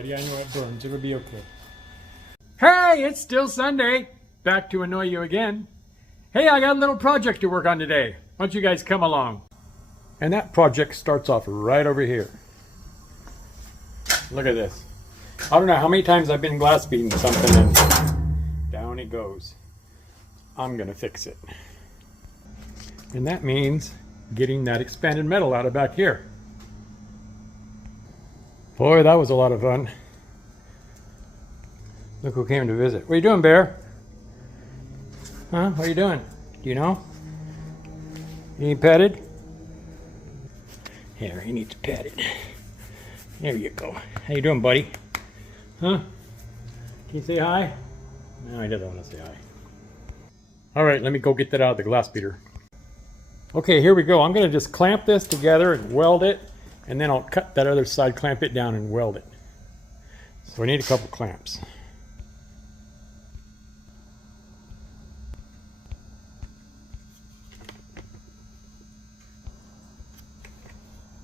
buddy. I know it burns. It'll be okay. Hey, it's still Sunday. Back to annoy you again. Hey, I got a little project to work on today. Why don't you guys come along? And that project starts off right over here. Look at this. I don't know how many times I've been glass beating something and down it goes. I'm gonna fix it. And that means getting that expanded metal out of back here. Boy, that was a lot of fun. Look who came to visit. What are you doing, Bear? Huh? What are you doing? Do you know? You need petted? Here, he needs petted. There you go. How you doing, buddy? Huh? Can you say hi? No, he doesn't want to say hi. All right, let me go get that out of the glass beater. Okay, here we go. I'm going to just clamp this together and weld it, and then I'll cut that other side, clamp it down, and weld it. So we need a couple clamps.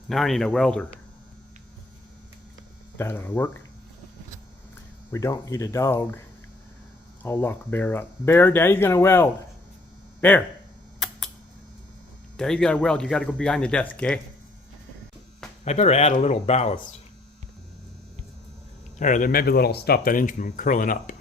Now I need a welder. That ought to work. We don't need a dog. I'll lock Bear up. Bear, Daddy's gonna weld. Bear! Daddy's gotta weld. You gotta go behind the desk, okay? I better add a little ballast. There, then maybe that'll stop that engine from curling up.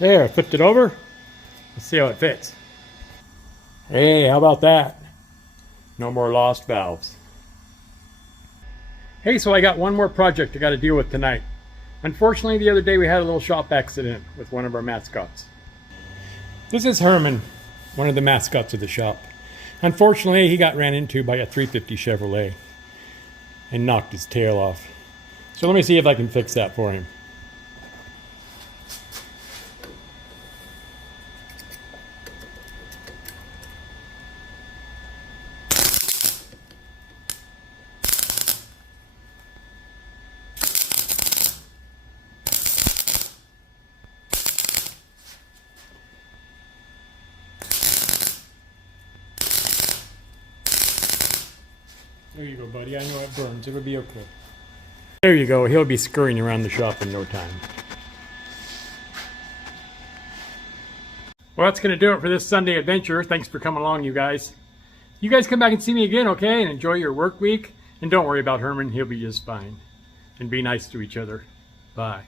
There, flipped it over. Let's see how it fits. Hey, how about that? No more lost valves. Hey, so I got one more project I got to deal with tonight. Unfortunately, the other day we had a little shop accident with one of our mascots. This is Herman, one of the mascots of the shop. Unfortunately, he got ran into by a 350 Chevrolet and knocked his tail off. So let me see if I can fix that for him. There you go, buddy. I know it burns. It'll be okay. There you go. He'll be scurrying around the shop in no time. Well, that's going to do it for this Sunday adventure. Thanks for coming along, you guys. You guys come back and see me again, okay? And enjoy your work week. And don't worry about Herman. He'll be just fine. And be nice to each other. Bye.